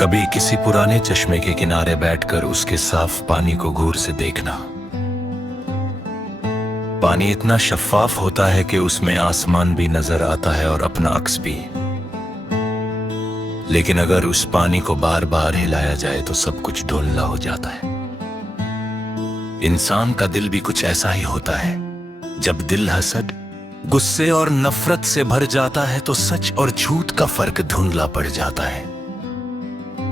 कभी किसी पुराने चश्मे के किनारे बैठकर उसके साफ पानी को गौर से देखना। पानी इतना शफ्फाफ होता है कि उसमें आसमान भी नजर आता है और अपना अक्स भी। लेकिन अगर उस पानी को बार बार हिलाया जाए तो सब कुछ धुंधला हो जाता है। इंसान का दिल भी कुछ ऐसा ही होता है। जब दिल हसद, गुस्से और नफरत से भर जाता है तो सच और झूठ का फर्क धुंधला पड़ जाता है।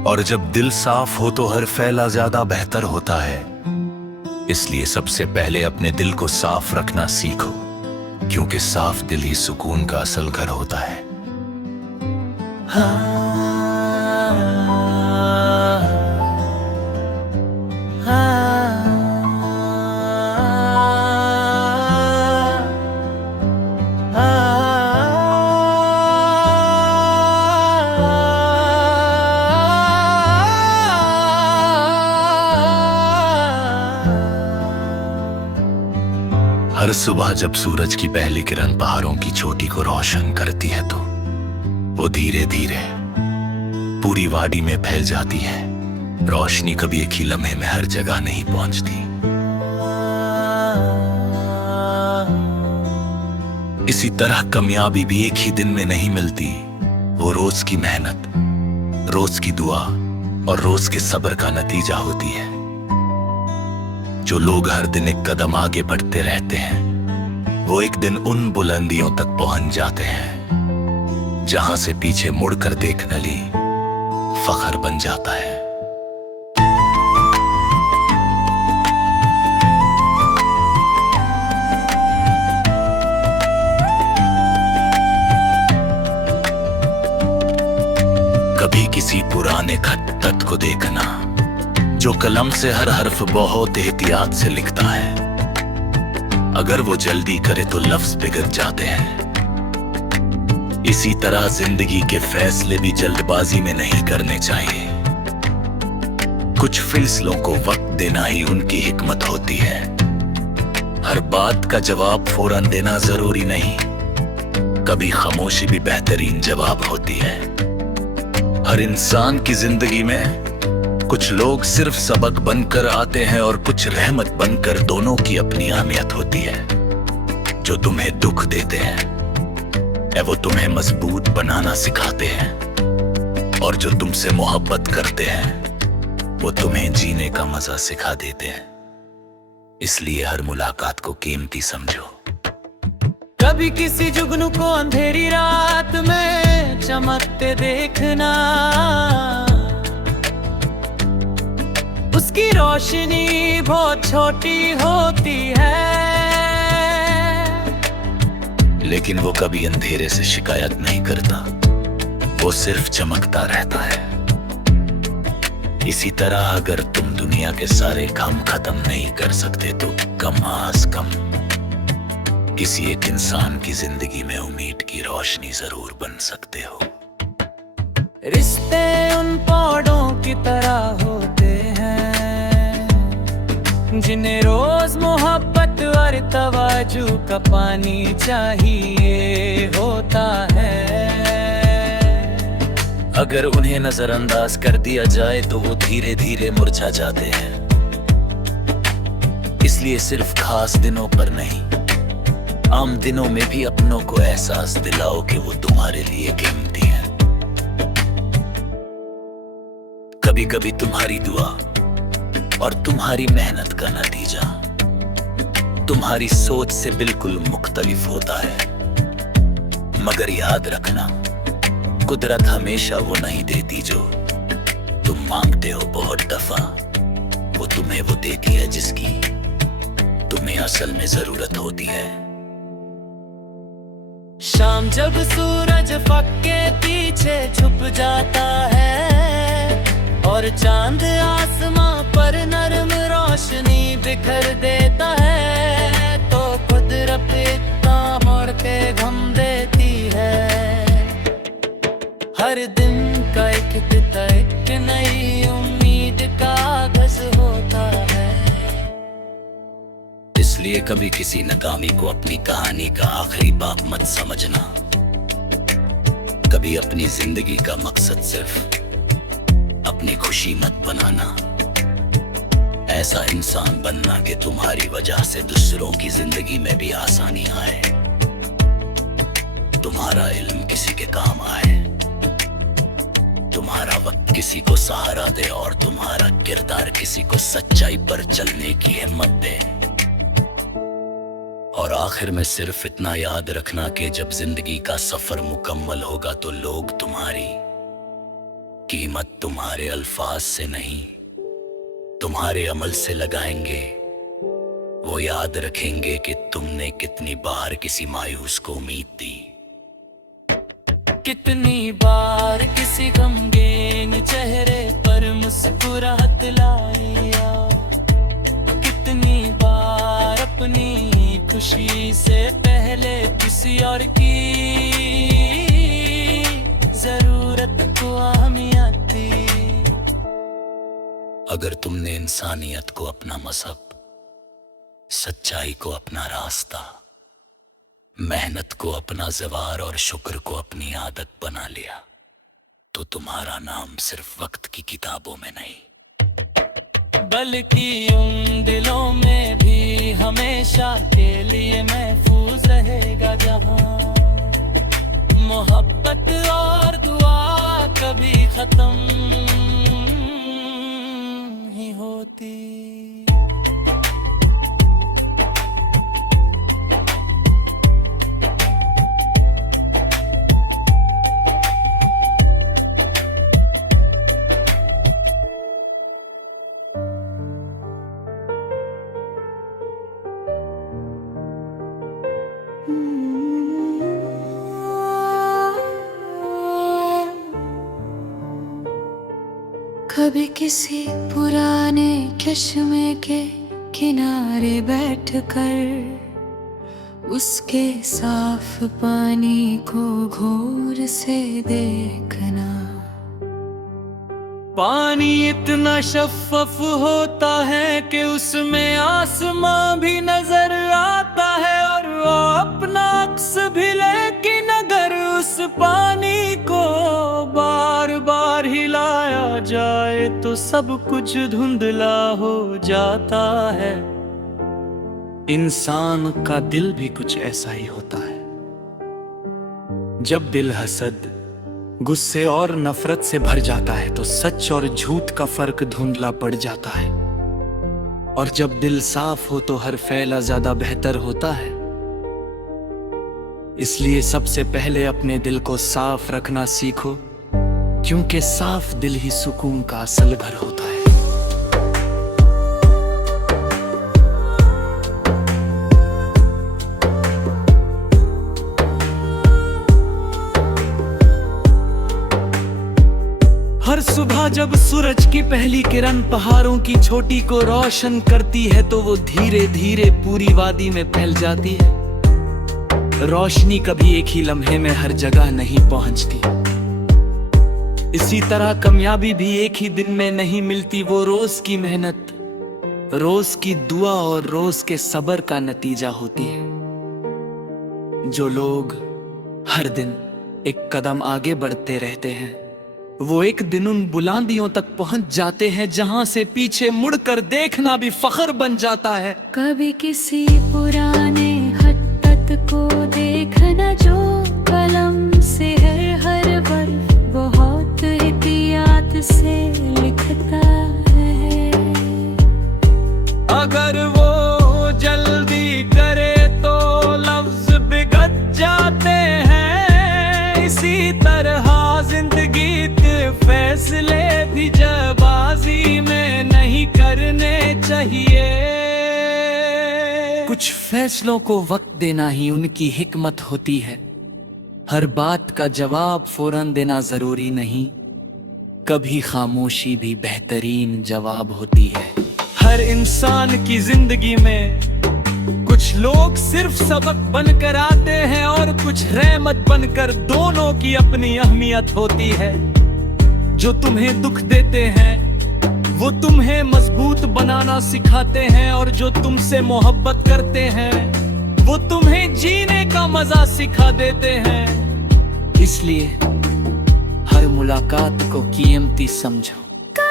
और जब दिल साफ हो तो हर फैसला ज्यादा बेहतर होता है। इसलिए सबसे पहले अपने दिल को साफ रखना सीखो, क्योंकि साफ दिल ही सुकून का असल घर होता है। हर सुबह जब सूरज की पहली किरण पहाड़ों की चोटी को रोशन करती है तो वो धीरे धीरे पूरी वादी में फैल जाती है। रोशनी कभी एक ही लम्हे में हर जगह नहीं पहुंचती। इसी तरह कामयाबी भी एक ही दिन में नहीं मिलती। वो रोज की मेहनत, रोज की दुआ और रोज के सब्र का नतीजा होती है। जो लोग हर दिन एक कदम आगे बढ़ते रहते हैं वो एक दिन उन बुलंदियों तक पहुंच जाते हैं जहां से पीछे मुड़कर देखना ही फख्र बन जाता है। कभी किसी पुराने खत को देखना जो कलम से हर हर्फ बहुत एहतियात से लिखता है। अगर वो जल्दी करे तो लफ्ज बिगड़ जाते हैं। इसी तरह जिंदगी के फैसले भी जल्दबाजी में नहीं करने चाहिए। कुछ फैसलों को वक्त देना ही उनकी हिकमत होती है। हर बात का जवाब फौरन देना जरूरी नहीं, कभी खामोशी भी बेहतरीन जवाब होती है। हर इंसान की जिंदगी में कुछ लोग सिर्फ सबक बनकर आते हैं और कुछ रहमत बनकर। दोनों की अपनी अहमियत होती है। जो तुम्हें दुख देते हैं वो तुम्हें मजबूत बनाना सिखाते हैं, और जो तुमसे मोहब्बत करते हैं वो तुम्हें जीने का मजा सिखा देते हैं। इसलिए हर मुलाकात को कीमती समझो। कभी किसी जुगनू को अंधेरी रात में चमकते देखना, उसकी रोशनी बहुत छोटी होती है, लेकिन वो कभी अंधेरे से शिकायत नहीं करता, वो सिर्फ चमकता रहता है। इसी तरह अगर तुम दुनिया के सारे काम खत्म नहीं कर सकते तो कम आज कम किसी एक इंसान की जिंदगी में उम्मीद की रोशनी जरूर बन सकते हो। रिश्ते उन पौधों की तरह होते हैं जिन्हें रोज मोहब्बत और तवज्जो का पानी चाहिए होता है। अगर उन्हें नजरअंदाज कर दिया जाए तो वो धीरे धीरे मुरझा जाते हैं। इसलिए सिर्फ खास दिनों पर नहीं, आम दिनों में भी अपनों को एहसास दिलाओ कि वो तुम्हारे लिए कीमती है। कभी कभी तुम्हारी दुआ और तुम्हारी मेहनत का नतीजा तुम्हारी सोच से बिल्कुल मुख्तलिफ होता है। मगर याद रखना, कुदरत हमेशा वो नहीं देती जो तुम मांगते हो। बहुत दफा वो तुम्हें वो देती है जिसकी तुम्हें असल में जरूरत होती है। शाम जब सूरज फक के पीछे छुप जाता है और चांद आसमां पर नरम रोशनी बिखर देता है, तो कुदरत इतना मोड़ के गम देती है। हर दिन का एक बिता एक नई उम्मीद का आगाज होता है। इसलिए कभी किसी नाकामी को अपनी कहानी का आखिरी बाप मत समझना। कभी अपनी जिंदगी का मकसद सिर्फ अपनी खुशी मत बनाना। ऐसा इंसान बनना कि तुम्हारी वजह से दूसरों की जिंदगी में भी आसानी आए, तुम्हारा इल्म किसी के काम आए, तुम्हारा वक्त किसी को सहारा दे और तुम्हारा किरदार किसी को सच्चाई पर चलने की हिम्मत दे। और आखिर में सिर्फ इतना याद रखना कि जब जिंदगी का सफर मुकम्मल होगा तो लोग तुम्हारी कीमत तुम्हारे अल्फाज से नहीं, तुम्हारे अमल से लगाएंगे। वो याद रखेंगे कि तुमने कितनी बार किसी मायूस को उम्मीद दी, कितनी बार किसी गमगीन चेहरे पर मुस्कुराहट लाया, कितनी बार अपनी खुशी से पहले किसी और की जरूरत को अहमियत दी। अगर तुमने इंसानियत को अपना मजहब, सच्चाई को अपना रास्ता, मेहनत को अपना ज़वार और शुक्र को अपनी आदत बना लिया तो तुम्हारा नाम सिर्फ वक्त की किताबों में नहीं बल्कि उन दिलों में भी हमेशा के लिए महफूज रहेगा, जहां मोहब्बत और दुआ कभी खत्म नहीं होती। कभी किसी पुराने चश्मे के किनारे बैठकर उसके साफ पानी को घूर से देखना। पानी इतना शफ़ाफ़ होता है कि उसमें आसमां भी नजर आता है और वो अपना अक्स भी, लेकिन अगर उस पानी को बार बार हिलाया जाए तो सब कुछ धुंधला हो जाता है। इंसान का दिल भी कुछ ऐसा ही होता है। जब दिल हसद, गुस्से और नफरत से भर जाता है तो सच और झूठ का फर्क धुंधला पड़ जाता है, और जब दिल साफ हो तो हर फैसला ज्यादा बेहतर होता है। इसलिए सबसे पहले अपने दिल को साफ रखना सीखो, क्योंकि साफ दिल ही सुकून का असल घर होता है। हर सुबह जब सूरज की पहली किरण पहाड़ों की चोटी को रोशन करती है तो वो धीरे धीरे पूरी वादी में फैल जाती है। रोशनी कभी एक ही लम्हे में हर जगह नहीं पहुंचती। इसी तरह कामयाबी भी एक ही दिन में नहीं मिलती, वो रोज की मेहनत, रोज की दुआ और रोज के सब्र का नतीजा होती है। जो लोग हर दिन एक कदम आगे बढ़ते रहते हैं वो एक दिन उन बुलंदियों तक पहुंच जाते हैं जहां से पीछे मुड़कर देखना भी फख्र बन जाता है। कभी किसी पुराने खत को देखना जो कलम से हर वर्ष बहुत एहतियात से लिखता है। अगर वो जल्दी करे तो लफ्ज बिगड़ जाते हैं। इसी तरह जिंदगी के फैसले भी जल्दबाजी में नहीं करने चाहिए। कुछ फैसलों को वक्त देना ही उनकी हिकमत होती है। हर बात का जवाब फौरन देना जरूरी नहीं, कभी खामोशी भी बेहतरीन जवाब होती है। हर इंसान की जिंदगी में कुछ लोग सिर्फ सबक बनकर आते हैं और कुछ रहमत बनकर, दोनों की अपनी अहमियत होती है। जो तुम्हें दुख देते हैं वो तुम्हें मजबूत बनाना सिखाते हैं, और जो तुमसे मोहब्बत करते हैं वो तुम्हें जीने का मजा सिखा देते हैं। इसलिए हर मुलाकात को कीमती समझो,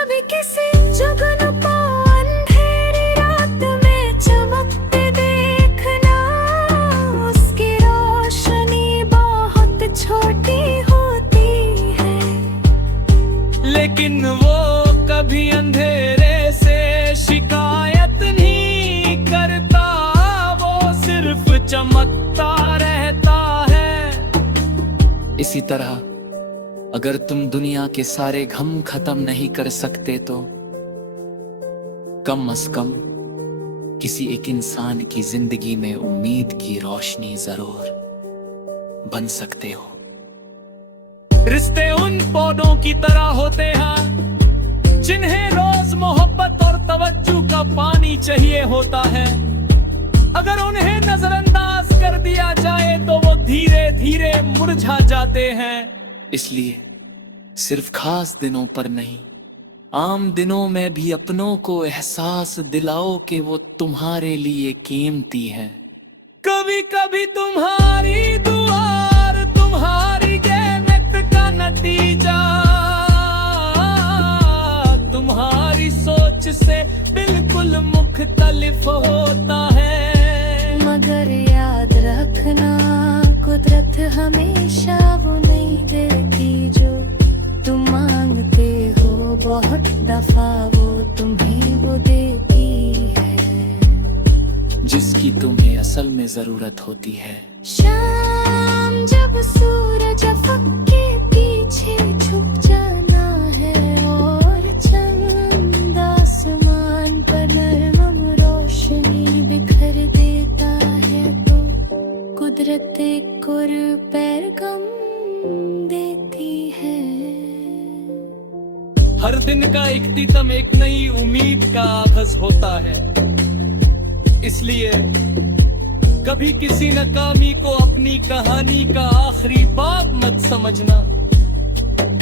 कभी किसी जुगनू को अंधेरी रात में चमकते देखना, उसकी रोशनी बहुत छोटी होती है, लेकिन वो कभी अंधेरे से शिकायत नहीं करता, वो सिर्फ चमकता रहता है। इसी तरह अगर तुम दुनिया के सारे गम खत्म नहीं कर सकते तो कम से कम किसी एक इंसान की जिंदगी में उम्मीद की रोशनी जरूर बन सकते हो। रिश्ते उन पौधों की तरह होते हैं जिन्हें रोज मोहब्बत और तवज्जो का पानी चाहिए होता है। अगर उन्हें नजरअंदाज कर दिया जाए तो वो धीरे धीरे मुरझा जाते हैं। इसलिए सिर्फ खास दिनों पर नहीं, आम दिनों में भी अपनों को एहसास दिलाओ कि वो तुम्हारे लिए कीमती है। कभी कभी तुम्हारी दुआ और तुम्हारी मेहनत का नतीजा तुम्हारी सोच से बिल्कुल मुख्तलिफ होता है। मगर याद रखना, कुदरत हमेशा वो नहीं देती जो तुम मांगते हो, बहुत दफा वो तुम्हें वो देती है जिसकी तुम्हें असल में जरूरत होती है। शाम जब सूरज अफक के पीछे छुप जाना है और चंद आसमान पर नरम रोशनी बिखर देता है, तो कुदरत एक पैरगम देती है। हर दिन का इख्तिताम एक नई उम्मीद का आगाज होता है। इसलिए कभी किसी नाकामी को अपनी कहानी का आखिरी बाब मत समझना।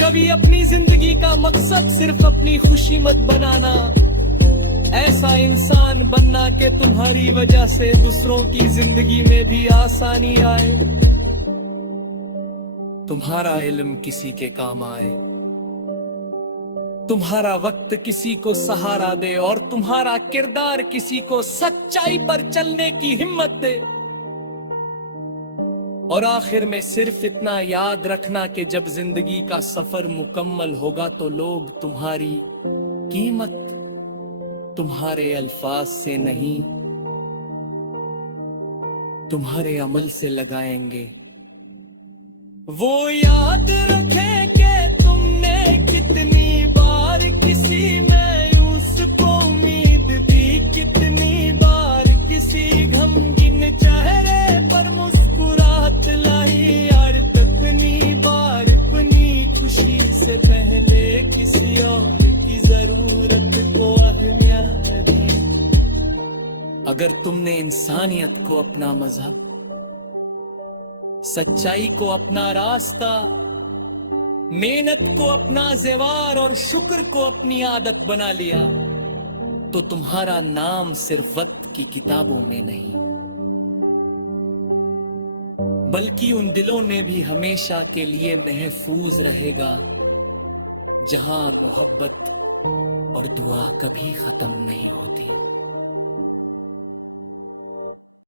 कभी अपनी जिंदगी का मकसद सिर्फ अपनी खुशी मत बनाना। ऐसा इंसान बनना कि तुम्हारी वजह से दूसरों की जिंदगी में भी आसानी आए, तुम्हारा इल्म किसी के काम आए, तुम्हारा वक्त किसी को सहारा दे और तुम्हारा किरदार किसी को सच्चाई पर चलने की हिम्मत दे। और आखिर में सिर्फ इतना याद रखना कि जब जिंदगी का सफर मुकम्मल होगा तो लोग तुम्हारी कीमत तुम्हारे अल्फाज से नहीं, तुम्हारे अमल से लगाएंगे। वो याद रखें कि तुमने कितनी बार किसी मायूस को उम्मीद दी, कितनी बार किसी गमगीन चेहरे पर मुस्कुराहट लाई, यार कितनी बार अपनी खुशी से पहले किसी और की जरूरत को अहमियत दी। अगर तुमने इंसानियत को अपना मजहब, सच्चाई को अपना रास्ता, मेहनत को अपना ज़ेवर और शुक्र को अपनी आदत बना लिया तो तुम्हारा नाम सिर्फ वक्त की किताबों में नहीं बल्कि उन दिलों में भी हमेशा के लिए महफूज रहेगा जहां मोहब्बत और दुआ कभी खत्म नहीं होती।